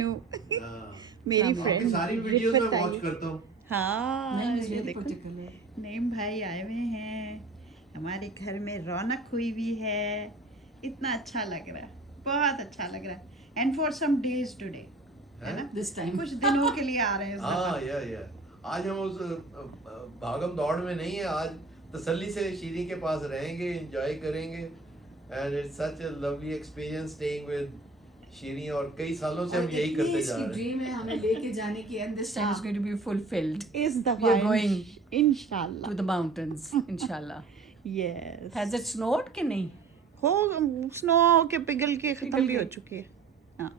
बानू मेरी फ्रेंड सारी वीडियोस में वॉच करता हूँ। हाँ ये देखो पर्टिकुलर नईम भाई आए हुए हैं, हमारे घर में रौनक हुई हुई है, इतना अच्छा लग रहा है, बहुत अच्छा लग रहा है। And for some days today है ना, दिस टाइम कुछ दिनों के लिए आ रहे हैं इस हाँ दफा। या आज हम उस भागम दौड़ में नहीं है, आज तसल्ली से शीरी के पास रहेंगे, एंजॉय करेंगे। And it's such a lovely experience staying with Sheeri, और कई सालों से हम यही करते जा रहे हैं। ड्रीम है हमें लेके जाने की, and this time is going to be fulfilled. इस We दफा are going इंशाल्लाह to the mountains, inshallah. Yes Has it snowed कि नहीं? हो, स्नो के पिघल के खत्म पिघल भी हो गई। चुकी है। हाँ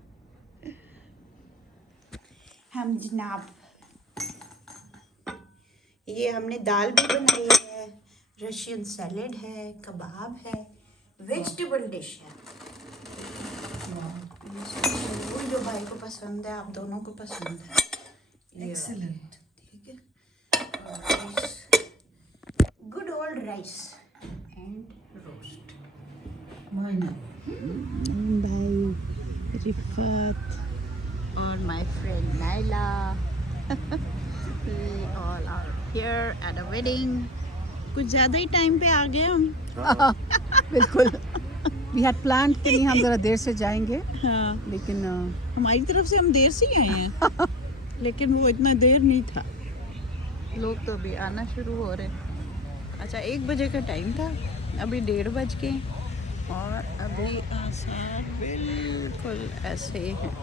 हम जनाब, ये हमने दाल भी बनाई है, रशियन सैलेड है, कबाब है, वेजिटेबल डिश है। वो जो भाई को पसंद है, आप दोनों को पसंद है। ये Excellent. ठीक है, good old rice and roast. Mine. भाई रिफत और my friend Naila we all are here at a wedding। कुछ ज़्यादा ही टाइम पे आ गए हम। बिल्कुल। We had planned कि नहीं हम जरा देर से जाएंगे, हाँ, लेकिन हमारी तरफ से हम देर से ही आए हैं लेकिन वो इतना देर नहीं था, लोग तो अभी आना शुरू हो रहे हैं। अच्छा 1 बजे का टाइम था, अभी 1:30 बज गए और अभी आसार बिल्कुल ऐसे ही हैं।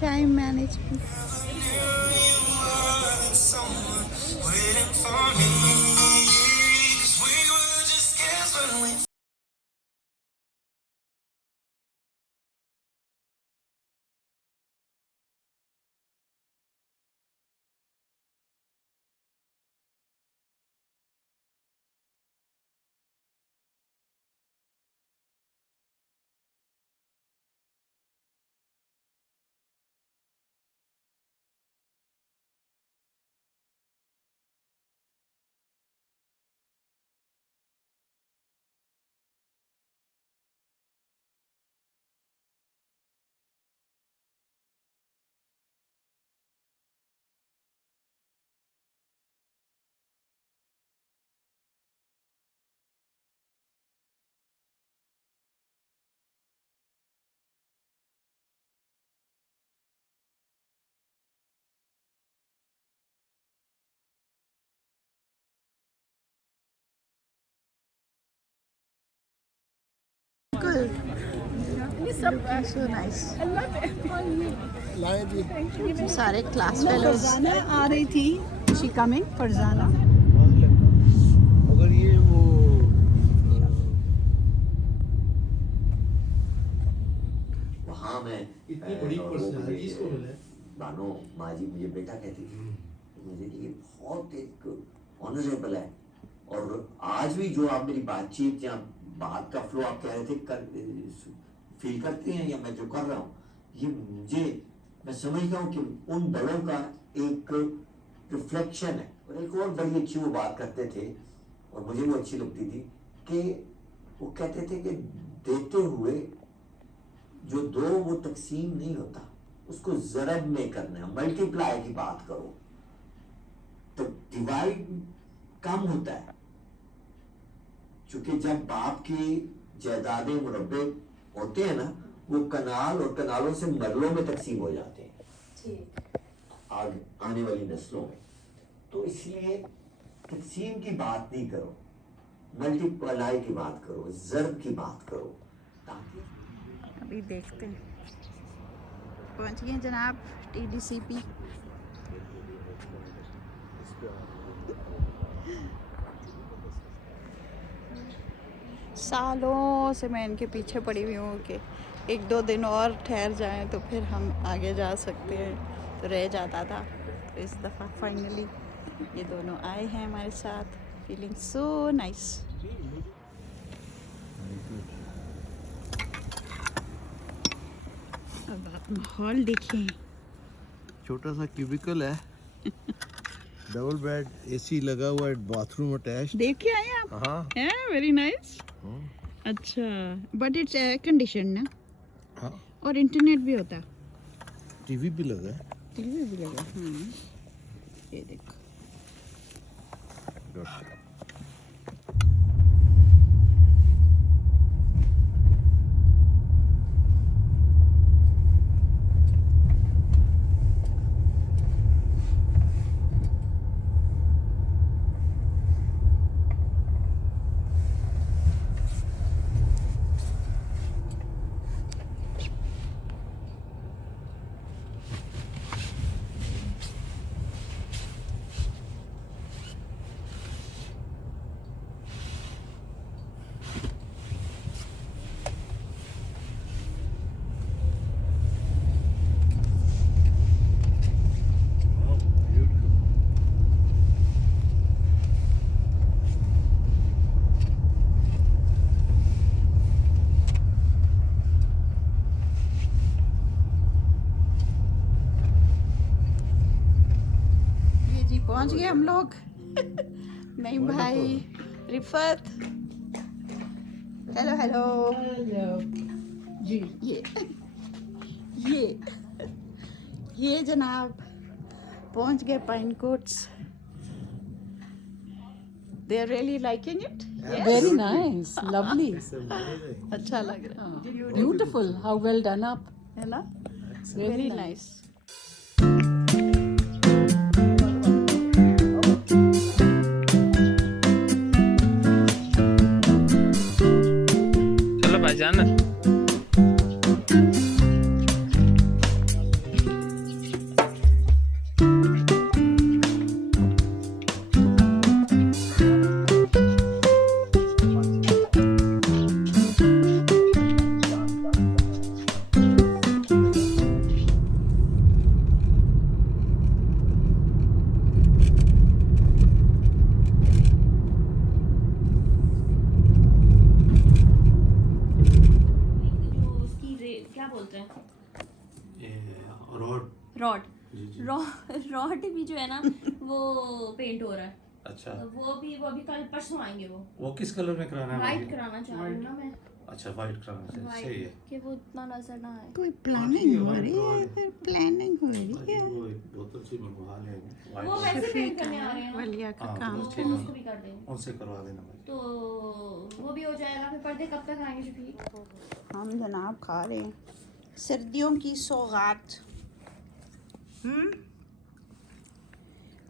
Time management. So nice। सारे क्लास फेलोज फरजाना आ रही थी। She coming? फरजाना। मगर ये वो वहाँ मैं इतनी बड़ी पर्सनालिटी इसको मिला है। बानो माँ जी मुझे बेटा कहती थी, मुझे ये बहुत एक ऑनरेबल है। और आज भी जो आप मेरी बातचीत या बात का फ्लो आप कह रहे थे फील करते हैं, या मैं जो कर रहा हूँ, ये मुझे, मैं समझता हूँ कि उन बड़ों का एक रिफ्लेक्शन है। और एक और बड़ी अच्छी वो बात करते थे और मुझे वो अच्छी लगती थी कि वो कहते थे कि देते हुए जो दो वो तकसीम नहीं होता, उसको ज़रब में करना है, मल्टीप्लाई की बात करो तो डिवाइड कम होता है। क्योंकि जब बाप की जायदादें मुरब्बे होते हैं ना, वो कनाल और कनालों से मरलों में तकसीम हो जाते हैं आगे आने वाली नस्लों में। तो इसलिए तकसीम की बात नहीं करो, मल्टीप्लाई की बात करो, ज़रब की बात करो, ताकि अभी देखते हैं। पहुंच गए जनाब TDCP। सालों से मैं इनके पीछे पड़ी हुई हूँ कि 1-2 दिन और ठहर जाएं तो फिर हम आगे जा सकते हैं, तो रह जाता था। तो इस दफ़ा फाइनली ये दोनों आए हैं हमारे साथ। Feeling so nice. अब आप माहौल देखें। छोटा सा क्यूबिकल है, डबल बेड, AC लगा हुआ है, बाथरूम अटैच। देख के आए आप? हाँ है वेरी नाइस। अच्छा बट इट्स एयर कंडीशन ना? हाँ और इंटरनेट भी होता है, टीवी भी लगा है। टीवी भी लगा। ये देखो। पहुंच गए हम लोग। नईम भाई, रिफत, हेलो हेलो जी। ये जनाब पहुंच गए pine coats. They are really liking it. Very nice, lovely, अच्छा लग रहा है, beautiful. How well done up. है ना? Very very nice. नाइस। चलो भाईजान। क्या बोलते हैं, रॉड रॉड भी जो है ना वो पेंट हो रहा है। अच्छा, तो वो अभी कल परसों आएंगे। वो किस कलर में कराना है? वाइट कराना चाह रही हूँ ना मैं। अच्छा, वाइट कराना चाहिए, सही है। वाइट कि वो इतना नजर ना आए। कोई प्लानिंग हो रही है, फिर प्लानिंग हो रही है। वो एक बोतल सी मंगवा लेंगे वो वाइट, वैसे पेंट करने आ रहे हैं ना, वलिया का हाँ, काम। तो तो उसको भी कर देंगे। उनसे करवा देना भाई। तो वो भी हो जाएगा। फिर पर्दे कब तक आएंगे शफीक? हम जनाब खा रहे हैं सर्दियों की सौगात।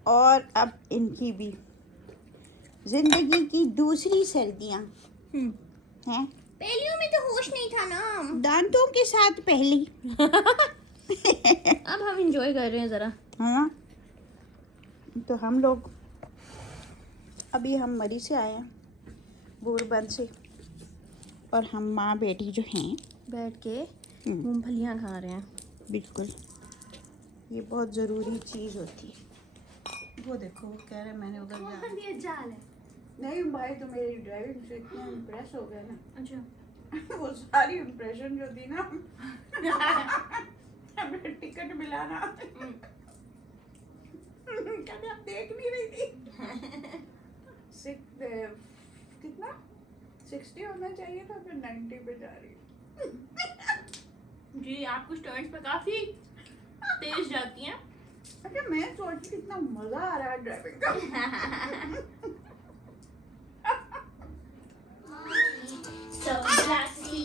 और अब इनकी भी जिंदगी की दूसरी सर्दियाँ हैं। पहलियों में तो होश नहीं था ना, दांतों के साथ पहली। अब हम इंजॉय कर रहे हैं जरा। हाँ, तो हम लोग अभी हम मरी से आए हैं, बूरबंद से, और हम माँ बेटी जो हैं बैठ के मूंगफलियाँ खा रहे हैं। बिल्कुल, ये बहुत ज़रूरी चीज़ होती है। वो देखो, वो कह रहे हैं मैंने उधर जाना। ये जाल है। नहीं भाई, तो मेरी ड्राइविंग से इतना इम्प्रेस हो गए ना। अच्छा, वो सारी इम्प्रेशन जो थी ना, हमें टिकट मिलाना, कभी आप देख नहीं रही थी। कितना 60 होना चाहिए था, फिर 90 पे जा रही जी आप कुछ टर्न्स पे काफी तेज जाती हैं। अच्छा, मैं सोच रही कितना मजा आ रहा है ड्राइविंग का। So classy.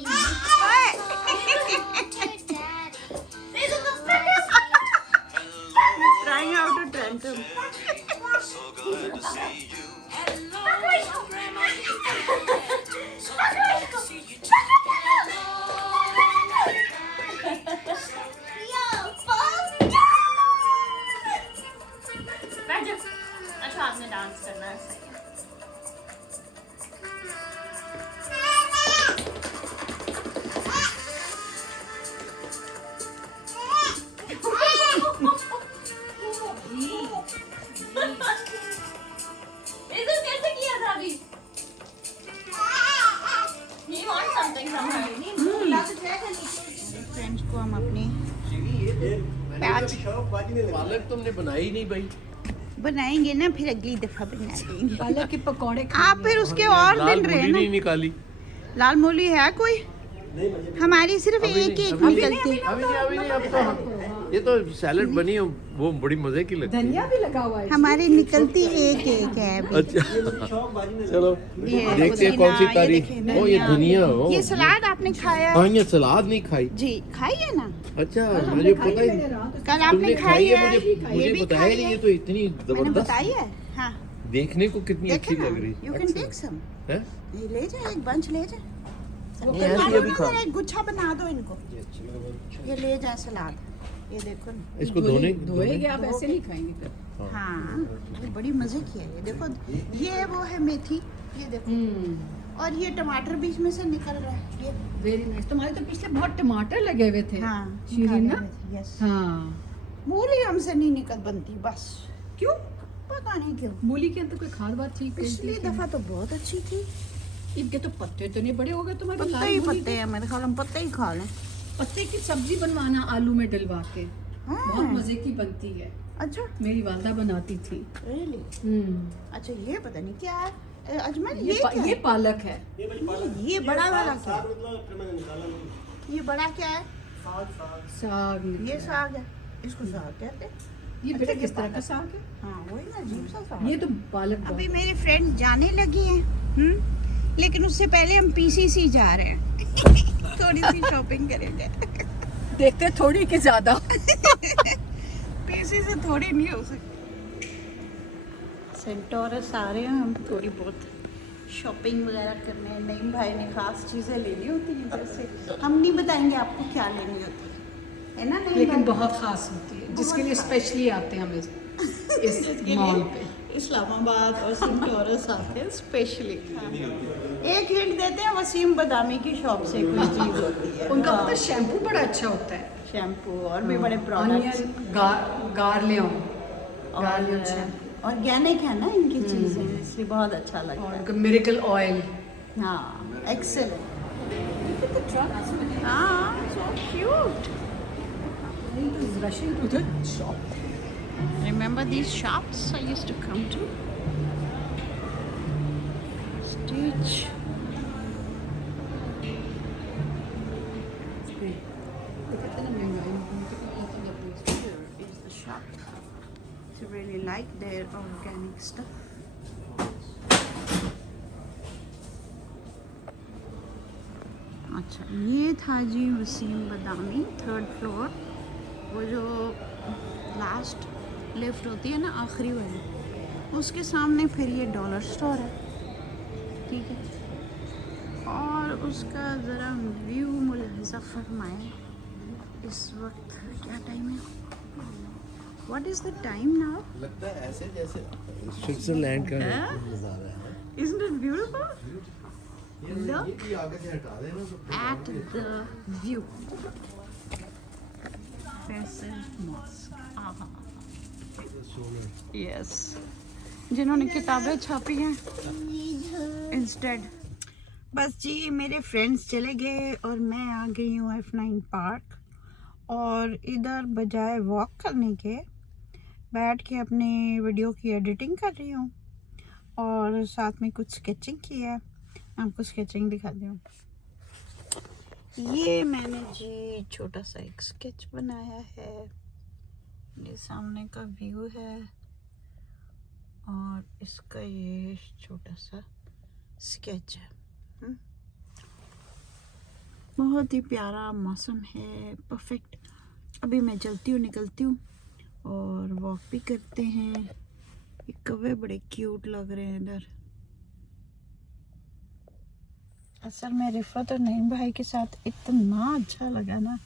Trying out a tantrum. अच्छा, आपने डांस करना है, सही है। इधर कैसे किया था अभी? You want something from her? Friends को हम अपनी पालक तुमने बनाई नहीं भाई। बनाएंगे ना, फिर अगली दफा बना देंगे। पालक के पकौड़े आप फिर उसके और लाल दिन रहे मूली ना। नहीं निकाली। लाल मूली है कोई? हमारी सिर्फ एक एक निकलती है। अभी नहीं अब तो ये तो सैलेड बनी है, वो बड़ी मजे की लगती है। धनिया भी लगा हुआ है। हमारी निकलती एक एक है अभी। अच्छा चलो ये देखते हैं कौन सी पुदीना, ये तारीख। देखिए ओ ये धनिया हो। ये सलाद आपने खाया हाँ ये सलाद नहीं खाई। जी, खाई है ना? अच्छा मुझे पता ही नहीं। कल आपने तुमने खाई है, मुझे ये भी बताया खाई नहीं, है। ये तो इतनी मैंने जबरदस्त बताई है। हाँ, देखने को कितनी अच्छी लग रही यू कैन टेक सम। है। ये ले जा, एक बंच ले जा। ये ऐसे ही अभी खा। एक गुच्छा बना दो इनको। ये ले जा सलाद, ये देखो ना। इसको धोने धोएंगे आप, ऐसे नहीं खाएंगे फिर। हाँ, ये बड़ी मजे की है। ये देखो, ये वो है मेथी, ये देखो। और ये टमाटर बीच में से निकल रहा है। ये वेरी नाइस। तुम्हारे तो पिछले बहुत टमाटर लगे हुए थे। हाँ, शीरीन ना? यस। हाँ। मूली हमसे नहीं निकल बनती बस। क्यों? पता नहीं क्यों। मूली के अंदर कोई खास बात थी? पिछली दफा तो बहुत अच्छी थी। इनके तो पत्ते तो नहीं बड़े हो गए तुम्हारे। पत्ते ही पत्ते हैं, मेरे ख्याल हम पत्ते ही खा लें। पत्ते की सब्जी बनवाना आलू में डलवा के, हाँ। बहुत मजे की बनती है। अच्छा, मेरी वालदा बनाती थी। रियली? अच्छा, ये पता नहीं क्या है। अजमल, ये क्या ये है? पालक है। ये बड़ा वाला क्या है? ये बड़ा क्या है? साग नहीं। ये साग है, इसको साग कहते हैं। ये बेटा अच्छा, किस ये तरह का पालक। साग है? हाँ, वही ना, अजीब सा साग। ये तो पालक। अभी मेरे फ्रेंड जाने लगी हैं, लेकिन उससे पहले हम पीसीसी जा रहे हैं। थोड़ी सी शॉपिंग करेंगे। देखते थोड़ी कि ज्यादा। पीसी से थोड़ी नहीं हो सकती। सेंटोरस आ रहे हैं हम, थोड़ी बहुत शॉपिंग वगैरह करने। नईम भाई ने खास चीज़ें लेनी होती हैं, जैसे हम नहीं बताएंगे आपको क्या लेनी होती है ना। नईम लेकिन भाई? बहुत खास होती है, जिसके लिए स्पेशली आते हैं हम इस जिसके मॉल लिए पे। इस्लामाबाद और सेंटोरस आते हैं स्पेशली। एक हिंट देते हैं, वसीम बदामी की शॉप से कोई चीज़ होती है। उनका पता शैम्पू बड़ा अच्छा होता है। शैम्पू और भी बड़े प्रोडक्ट्स। गार्लियन ऑर्गेनिक है ना इनकी चीज़ें, इसलिए बहुत अच्छा लगता है। और मिरेकल ऑयल। हाँ, एक्सेलेंट। हाँ, so cute. Rushing to the shop. Remember these shops I used to come to? Stitch. Here is the shop. I really like their organic stuff. अच्छा, ये था जी वसीम बदामी, 3rd फ्लोर। वो जो लास्ट लिफ्ट होती है ना, आखिरी वाली, उसके सामने फिर ये डॉलर स्टोर है, ठीक है। और उसका ज़रा व्यू मुलाहिज़ा फरमाएं। इस वक्त क्या टाइम है? What is the time now? लगता है ऐसे जैसे स्विट्जरलैंड का नज़ारा है। Isn't it beautiful? Look ये आगे से हटा देना तो at the view. Faisal Mosque. Yes. जिन्होंने किताबें छापी हैं इंस्टेड। बस जी, मेरे फ्रेंड्स चले गए और मैं आ गई हूँ F9 पार्क। और इधर बजाय वॉक करने के बैठ के अपनी वीडियो की एडिटिंग कर रही हूँ और साथ में कुछ स्केचिंग की है। आपको स्केचिंग दिखाती हूँ। ये मैंने जी छोटा सा एक स्केच बनाया है। ये सामने का व्यू है और इसका ये छोटा सा स्केच है। बहुत ही प्यारा मौसम है, परफेक्ट। अभी मैं चलती हूँ, निकलती हूँ और वॉक भी करते हैं। ये कौवे बड़े क्यूट लग रहे हैं इधर। असल में रिफत और नईम भाई के साथ इतना अच्छा लगा ना।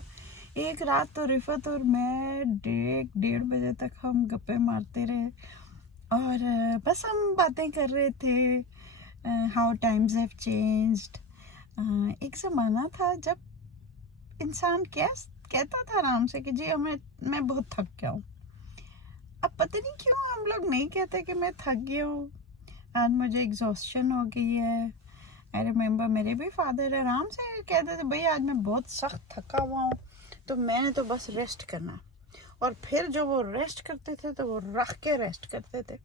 एक रात तो रिफत और मैं 1:30 बजे तक हम गप्पे मारते रहे और बस हम बातें कर रहे थे। How times have changed. एक ज़माना था जब इंसान कहता था आराम से कि जी मैं बहुत थक गया हूँ। अब पता नहीं क्यों हम लोग नहीं कहते कि मैं थक गया हूँ। आज मुझे एग्जॉस्शन हो गई है। आई रिमेंबर मेरे भी फादर आराम से कहते थे, भाई आज मैं बहुत सख्त थका हुआ हूँ, तो मैंने तो बस रेस्ट करना। और फिर जो वो रेस्ट करते थे तो वो रख के रेस्ट करते थे।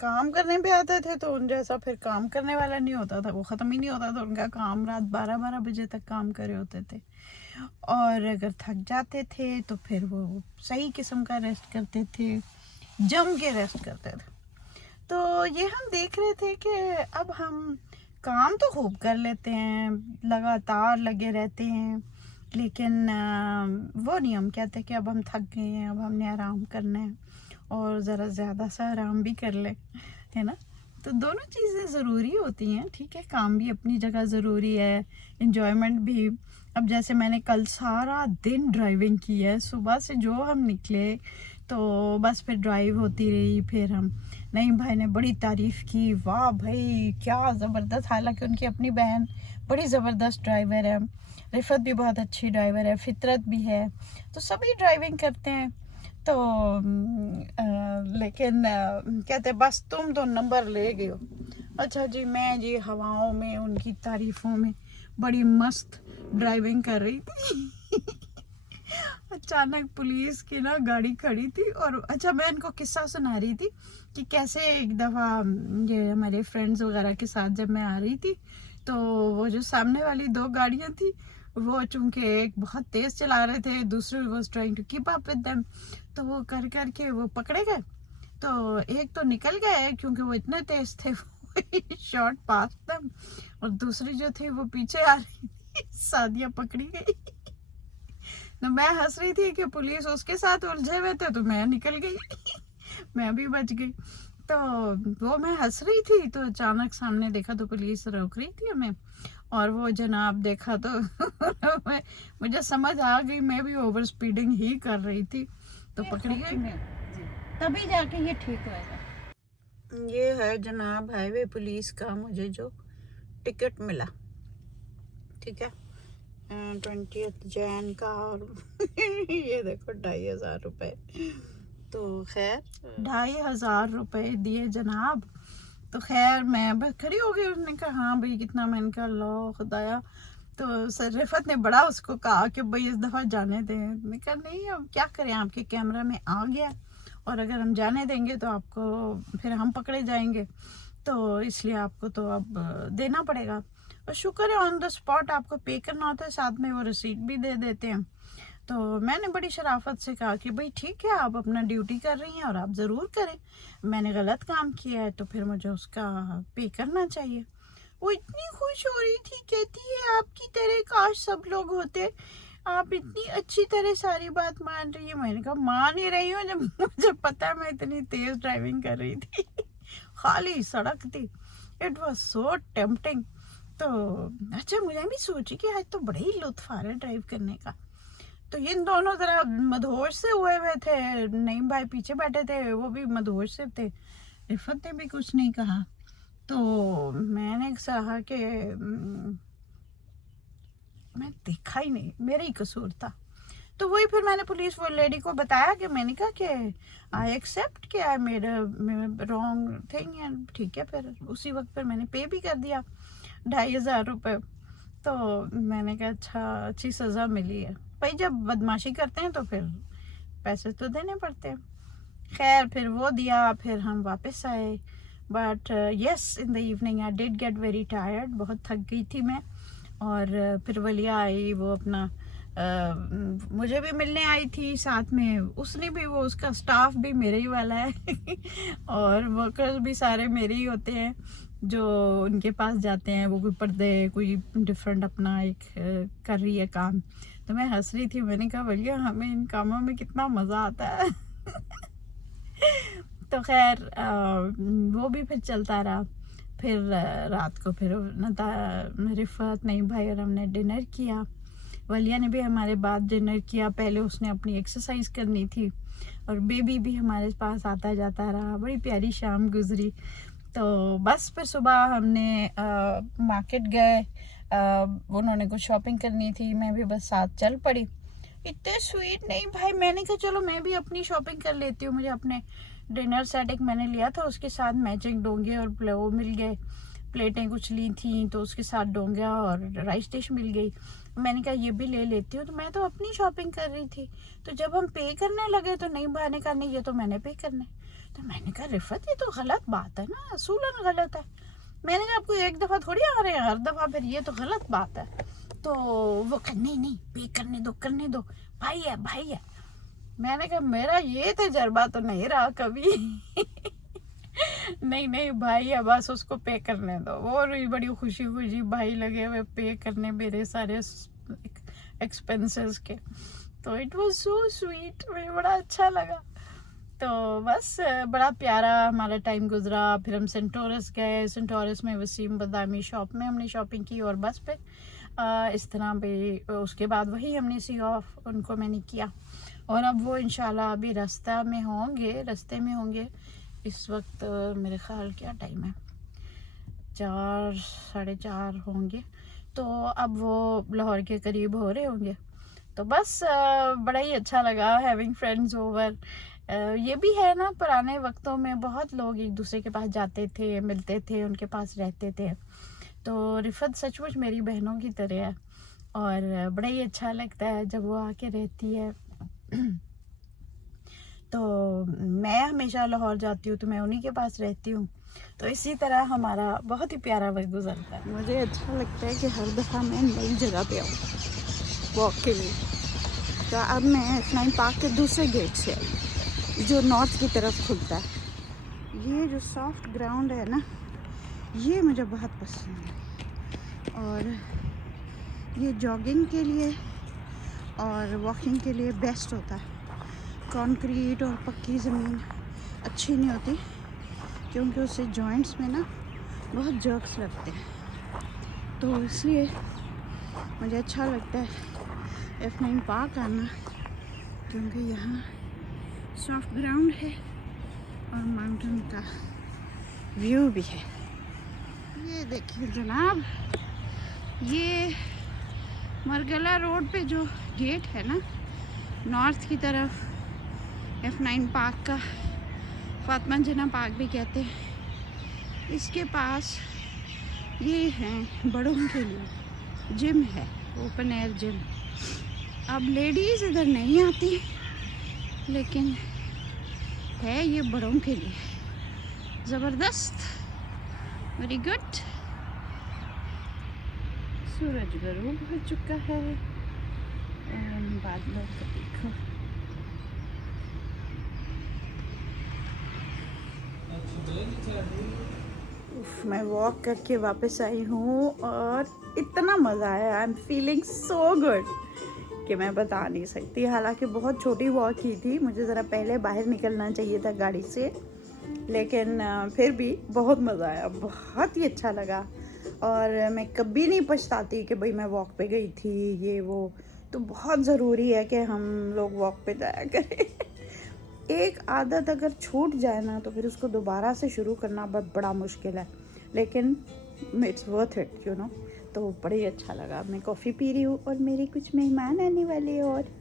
काम करने पे आते थे तो उन जैसा फिर काम करने वाला नहीं होता था, वो ख़त्म ही नहीं होता था उनका काम, रात 12-12 बजे तक काम करे होते थे। और अगर थक जाते थे तो फिर वो सही किस्म का रेस्ट करते थे, जम के रेस्ट करते थे। तो ये हम देख रहे थे कि अब हम काम तो खूब कर लेते हैं, लगातार लगे रहते हैं, लेकिन वो नहीं, हम कहते हैं कि अब हम थक गए हैं, अब हमने आराम करना है और ज़रा ज़्यादा सा आराम भी कर ले, है ना। तो दोनों चीज़ें ज़रूरी होती हैं, ठीक है, काम भी अपनी जगह ज़रूरी है, एंजॉयमेंट भी। अब जैसे मैंने कल सारा दिन ड्राइविंग की है, सुबह से जो हम निकले तो बस फिर ड्राइव होती रही। फिर हम नईम भाई ने बड़ी तारीफ़ की, वाह भाई क्या ज़बरदस्त, हालांकि उनकी अपनी बहन बड़ी ज़बरदस्त ड्राइवर है, रिफत भी बहुत अच्छी ड्राइवर है, फितरत भी है, तो सभी ड्राइविंग करते हैं। तो लेकिन कहते बस तुम तो नंबर ले गए हो। अच्छा जी, मैं जी हवाओं में उनकी तारीफ़ों में बड़ी मस्त ड्राइविंग कर रही थी अचानक पुलिस की ना गाड़ी खड़ी थी। और अच्छा, मैं इनको किस्सा सुना रही थी कि कैसे एक दफ़ा ये हमारे फ्रेंड्स वगैरह के साथ जब मैं आ रही थी तो वो जो सामने वाली 2 गाड़ियाँ थी, वो चूँकि एक बहुत तेज़ चला रहे थे, दूसरे was trying to keep up with them, तो वो कर कर के वो पकड़े गए। तो एक तो निकल गए क्योंकि वो इतने तेज़ थे शॉर्ट पास देम, और दूसरी जो थी वो पीछे आ रही थी, सादिया पकड़ी गई तो मैं हंस रही थी कि पुलिस उसके साथ उलझे हुए थे तो मैं निकल गई मैं भी बच गई। तो वो मैं हंस रही थी तो अचानक सामने देखा तो पुलिस रोक रही थी हमें, और वो जनाब देखा तो मुझे समझ आ गई मैं भी ओवर स्पीडिंग ही कर रही थी, तो पकड़ी गई, तभी जाके ये ठीक होएगा। ये है जनाब हाईवे पुलिस का मुझे जो टिकट मिला, ठीक है, 20 जैन का, और ये देखो 2500 रुपये। तो खैर 2500 रुपये दिए जनाब। तो खैर मैं बस खड़ी हो गई, उसने कहा हाँ भाई कितना, मैंने कहा लो खुदाया। तो सर रिफत ने बड़ा उसको कहा कि भाई इस दफ़ा जाने दें। मैंने कहा नहीं, अब क्या करें, आपके कैमरा में आ गया और अगर हम जाने देंगे तो आपको फिर हम पकड़े जाएंगे, तो इसलिए आपको तो अब देना पड़ेगा। और शुक्र है ऑन द स्पॉट आपको पे करना होता है, साथ में वो रिसीट भी दे देते हैं। तो मैंने बड़ी शराफत से कहा कि भाई ठीक है, आप अपना ड्यूटी कर रही हैं और आप ज़रूर करें, मैंने गलत काम किया है तो फिर मुझे उसका पे करना चाहिए। वो इतनी खुश हो रही थी, कहती है आपकी तरह काश सब लोग होते, आप इतनी अच्छी तरह सारी बात मान रही है। मैंने कहा मान ही रही हूँ जब मुझे पता है मैं इतनी तेज़ ड्राइविंग कर रही थी खाली सड़क थी, इट वॉज सो टेम्पटिंग। तो अच्छा, मुझे भी सोची कि आज तो बड़ा ही लुत्फ आ रहा है ड्राइव करने का। तो इन दोनों तरह मदहोश से हुए हुए थे, नईम भाई पीछे बैठे थे, वो भी मदहोश से थे, रिफत ने भी कुछ नहीं कहा। तो मैंने कहा कि मैं देखा ही नहीं, मेरा ही कसूर था। तो वही फिर मैंने पुलिस वो लेडी को बताया कि मैंने कहा कि आई एक्सेप्ट कि I made wrong thing, and ठीक है, फिर उसी वक्त पर मैंने पे भी कर दिया 2500 रुपये। तो मैंने कहा अच्छा, अच्छी सज़ा मिली है भाई, जब बदमाशी करते हैं तो फिर पैसे तो देने पड़ते हैं। खैर फिर वो दिया, फिर हम वापस आए। But yes, in the evening I did get very tired, बहुत थक गई थी मैं। और फिर वलिया आई, वो अपना मुझे भी मिलने आई थी साथ में, उसने भी, वो उसका स्टाफ भी मेरे ही वाला है और वर्कर्स भी सारे मेरे ही होते हैं जो उनके पास जाते हैं। वो कोई पर्दे, कोई डिफरेंट अपना एक कर रही है काम। तो मैं हंस रही थी, मैंने कहा भैया हमें इन कामों में कितना मज़ा आता है तो खैर वो भी फिर चलता रहा। फिर रात को फिर रिफत नहीं भाई और हमने डिनर किया, वलिया ने भी हमारे बाद डिनर किया। पहले उसने अपनी एक्सरसाइज करनी थी और बेबी भी हमारे पास आता जाता रहा, बड़ी प्यारी शाम गुजरी। तो बस फिर सुबह हमने मार्केट गए, उन्होंने कुछ शॉपिंग करनी थी, मैं भी बस साथ चल पड़ी। इतने स्वीट नहीं भाई, मैंने कहा चलो मैं भी अपनी शॉपिंग कर लेती हूँ। मुझे अपने डिनर सेट एक मैंने लिया था, उसके साथ मैचिंग डोंगे और वो मिल गए। प्लेटें कुछ ली थी, तो उसके साथ डोंगा और राइस डिश मिल गई। मैंने कहा ये भी ले लेती हूँ। तो मैं तो अपनी शॉपिंग कर रही थी, तो जब हम पे करने लगे तो नहीं बहाने का नहीं, ये तो मैंने पे करना है। तो मैंने कहा रिफत ये तो गलत बात है ना, असूलन गलत है। मैंने कहा आपको एक दफ़ा थोड़ी आ रहे हैं, हर दफ़ा, फिर ये तो गलत बात है। तो वो कहा नहीं पे करने दो, भाई है। मैंने कहा मेरा ये तजर्बा तो नहीं रहा कभी। नहीं भाई है, बस उसको पे करने दो। वो भी बड़ी खुशी भाई लगे हुए पे करने मेरे सारे एक्सपेंसेस के। तो इट वाज सो स्वीट, मुझे बड़ा अच्छा लगा। तो बस बड़ा प्यारा हमारा टाइम गुजरा। फिर हम सेंटोरस गए। सेंटोरस में वसीम बदामी शॉप में हमने शॉपिंग की, और बस पे इस तरह भी उसके बाद वही हमने सी ऑफ उनको मैंने किया। और अब वो इंशाल्लाह अभी रास्ते में होंगे। इस वक्त मेरे ख्याल क्या टाइम है, 4 साढ़े 4 होंगे। तो अब वो लाहौर के करीब हो रहे होंगे। तो बस बड़ा ही अच्छा लगा हैविंग फ्रेंड्स ओवर। ये भी है ना, पुराने वक्तों में बहुत लोग एक दूसरे के पास जाते थे, मिलते थे, उनके पास रहते थे। तो रिफत सचमुच मेरी बहनों की तरह है, और बड़ा ही अच्छा लगता है जब वो आके रहती है। तो मैं हमेशा लाहौर जाती हूँ तो मैं उन्हीं के पास रहती हूँ। तो इसी तरह हमारा बहुत ही प्यारा वक्त गुजरता है। मुझे अच्छा लगता है कि हर दफ़ा मैं नई जगह पे आऊँ वॉक के लिए। तो अब मैं F9 पार्क के दूसरे गेट से आई, जो नॉर्थ की तरफ खुलता है। ये जो सॉफ्ट ग्राउंड है ना, ये मुझे बहुत पसंद है। और ये जॉगिंग के लिए और वॉकिंग के लिए बेस्ट होता है। कंक्रीट और पक्की ज़मीन अच्छी नहीं होती, क्योंकि उससे जॉइंट्स में ना बहुत जर्क्स लगते हैं। तो इसलिए मुझे अच्छा लगता है F9 पार्क आना, क्योंकि यहाँ सॉफ्ट ग्राउंड है और माउंटेन का व्यू भी है। ये देखिए जनाब, ये मरगला रोड पे जो गेट है ना नॉर्थ की तरफ, F9 पार्क का, फातिमा जिन्ना पार्क भी कहते हैं, इसके पास ये हैं बड़ों के लिए जिम है, ओपन एयर जिम। अब लेडीज़ इधर नहीं आती, लेकिन है ये बड़ों के लिए। ज़बरदस्त, वेरी गुड। सूरज गरूब हो चुका है, बादलों को देखो। मैं वॉक करके वापस आई हूँ और इतना मज़ा आया, I am feeling so good कि मैं बता नहीं सकती। हालांकि बहुत छोटी वॉक की थी, मुझे ज़रा पहले बाहर निकलना चाहिए था गाड़ी से, लेकिन फिर भी बहुत मज़ा आया, बहुत ही अच्छा लगा। और मैं कभी नहीं पछताती कि भाई मैं वॉक पे गई थी, ये वो। तो बहुत ज़रूरी है कि हम लोग वॉक पे जाया करें। एक आदत अगर छूट जाए ना, तो फिर उसको दोबारा से शुरू करना बड़ा मुश्किल है, लेकिन it's worth it, you know. तो बड़ा ही अच्छा लगा। मैं कॉफ़ी पी रही हूँ और मेरे कुछ मेहमान आने वाले हैं। और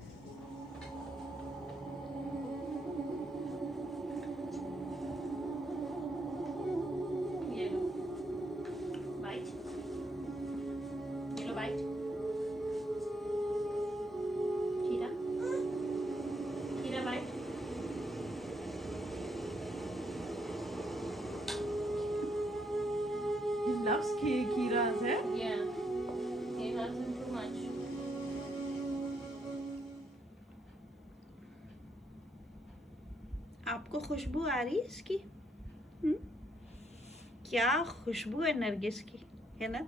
loves Kiras, है? Yeah, he loves him too much. आपको खुशबू आ रही है इसकी? क्या खुशबू है नरगिस की, है ना?